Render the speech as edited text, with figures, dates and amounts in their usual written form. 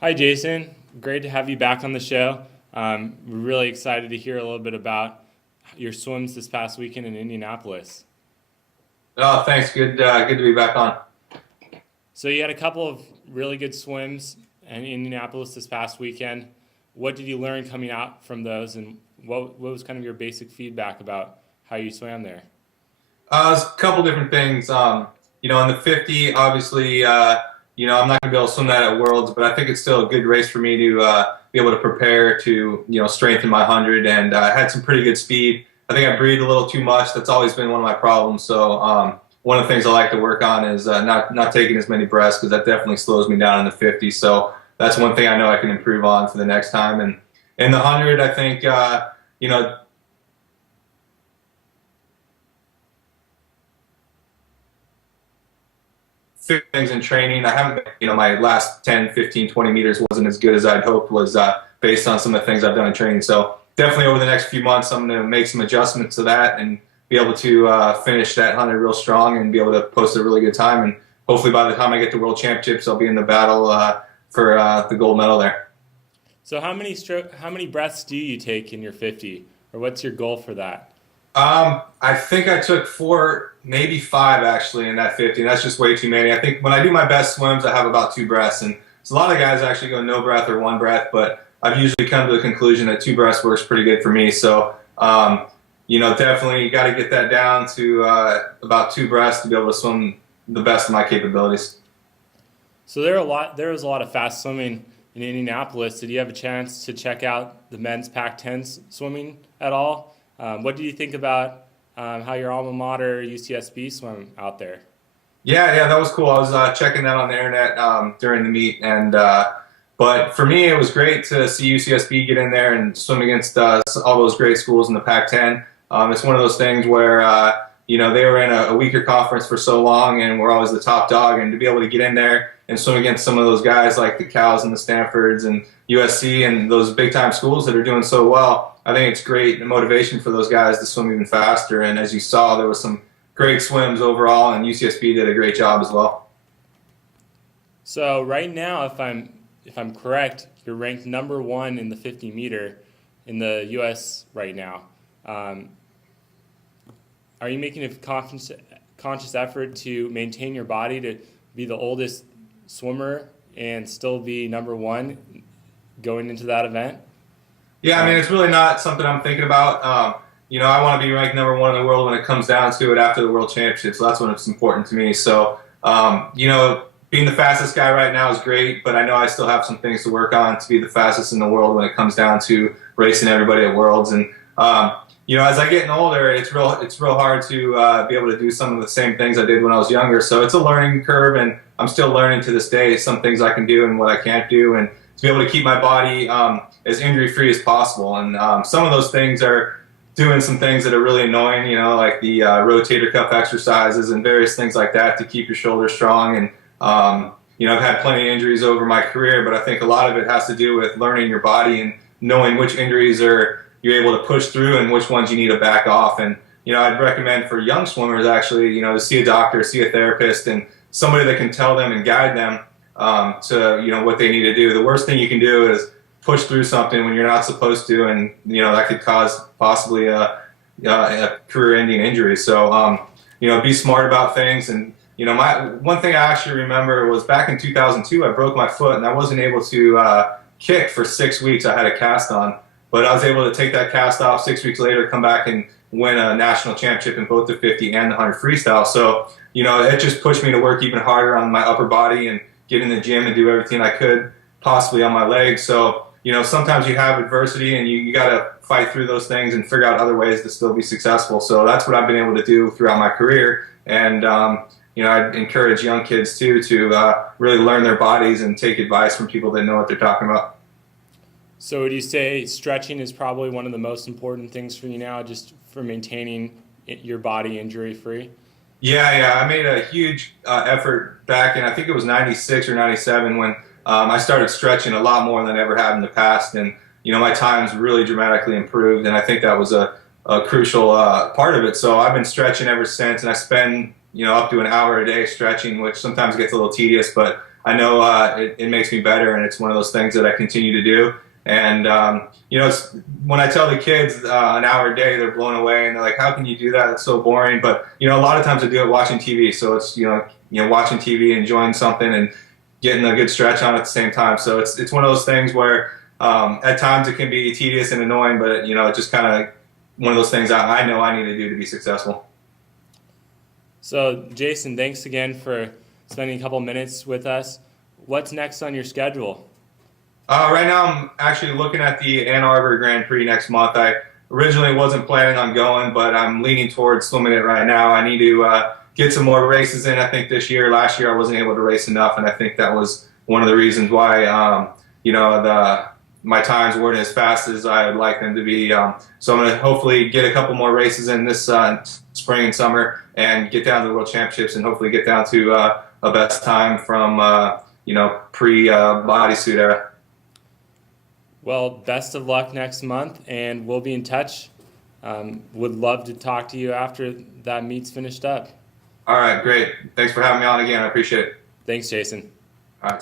Hi, Jason. Great to have you back on the show. We're really excited to hear a little bit about your swims this past weekend in Indianapolis. Oh, thanks. Good to be back on. So, you had a couple of really good swims in Indianapolis this past weekend. What did you learn coming out from those, and what was kind of your basic feedback about how you swam there? There's a couple different things. In the 50, obviously, I'm not going to be able to swim that at Worlds, but I think it's still a good race for me to be able to prepare to, strengthen my 100. And I had some pretty good speed. I think I breathed a little too much. That's always been one of my problems. So one of the things I like to work on is not taking as many breaths because that definitely slows me down in the 50. So that's one thing I know I can improve on for the next time. And in the 100, I think, you know, things in training. I haven't, my last 10, 15, 20 meters wasn't as good as I'd hoped was based on some of the things I've done in training. So definitely over the next few months, I'm going to make some adjustments to that and be able to finish that 100 real strong and be able to post a really good time. And hopefully by the time I get to World Championships, I'll be in the battle for the gold medal there. So, how many breaths do you take in your 50, or what's your goal for that? I think I took four, maybe five actually in that 50, and that's just way too many. I think when I do my best swims, I have about two breaths, and so a lot of guys actually go no breath or one breath, but I've usually come to the conclusion that two breaths works pretty good for me. So, definitely got to get that down to about two breaths to be able to swim the best of my capabilities. So there was a lot of fast swimming in Indianapolis. Did you have a chance to check out the men's Pac-10 swimming at all? What do you think about how your alma mater UCSB swam out there? Yeah, that was cool. I was checking that on the internet during the meet, and but for me, it was great to see UCSB get in there and swim against all those great schools in the Pac-10. It's one of those things where they were in a weaker conference for so long, and we're always the top dog, and to be able to get in there and swim against some of those guys like the Cals and the Stanfords and USC and those big time schools that are doing so well, I think it's great motivation for those guys to swim even faster. And as you saw, there was some great swims overall, and UCSB did a great job as well. So right now, if I'm correct, you're ranked number one in the 50 meter in the U.S. right now. Are you making a conscious effort to maintain your body to be the oldest swimmer and still be number one going into that event? Yeah, I mean, it's really not something I'm thinking about. I want to be ranked number one in the world when it comes down to it after the World Championships. So that's when it's important to me. So, being the fastest guy right now is great, but I know I still have some things to work on to be the fastest in the world when it comes down to racing everybody at Worlds. And as I get older, it's real hard to be able to do some of the same things I did when I was younger. So it's a learning curve, and I'm still learning to this day some things I can do and what I can't do, and to be able to keep my body as injury-free as possible. And some of those things are doing some things that are really annoying, like the rotator cuff exercises and various things like that to keep your shoulders strong. And I've had plenty of injuries over my career, but I think a lot of it has to do with learning your body and knowing which injuries you're able to push through and which ones you need to back off. And I'd recommend for young swimmers actually, to see a doctor, see a therapist, and somebody that can tell them and guide them to what they need to do. The worst thing you can do is push through something when you're not supposed to, and that could cause possibly a career-ending injury. So be smart about things. And my one thing I actually remember was back in 2002, I broke my foot and I wasn't able to kick for 6 weeks. I had a cast on, but I was able to take that cast off 6 weeks later, come back and win a national championship in both the 50 and the 100 freestyle. So it just pushed me to work even harder on my upper body and get in the gym and do everything I could possibly on my legs. So sometimes you have adversity and you got to fight through those things and figure out other ways to still be successful. So that's what I've been able to do throughout my career. And I'd encourage young kids too to really learn their bodies and take advice from people that know what they're talking about. So would you say stretching is probably one of the most important things for you now, just for maintaining your body injury-free? Yeah. I made a huge effort back in, I think it was 96 or 97 when I started stretching a lot more than I ever had in the past. And, my times really dramatically improved. And I think that was a crucial part of it. So I've been stretching ever since. And I spend, up to an hour a day stretching, which sometimes gets a little tedious. But I know it makes me better, and it's one of those things that I continue to do. And when I tell the kids an hour a day, they're blown away, and they're like, "How can you do that? That's so boring." But a lot of times I do it watching TV, so it's watching TV, enjoying something, and getting a good stretch on at the same time. So it's one of those things where at times it can be tedious and annoying, but it's just kind of one of those things I know I need to do to be successful. So, Jason, thanks again for spending a couple minutes with us. What's next on your schedule? Right now, I'm actually looking at the Ann Arbor Grand Prix next month. I originally wasn't planning on going, but I'm leaning towards swimming it right now. I need to get some more races in. I think last year I wasn't able to race enough, and I think that was one of the reasons why my times weren't as fast as I would like them to be. So I'm going to hopefully get a couple more races in this spring and summer, and get down to the World Championships, and hopefully get down to a best time from pre-bodysuit era. Well, best of luck next month, and we'll be in touch. Would love to talk to you after that meet's finished up. All right, great. Thanks for having me on again. I appreciate it. Thanks, Jason. All right,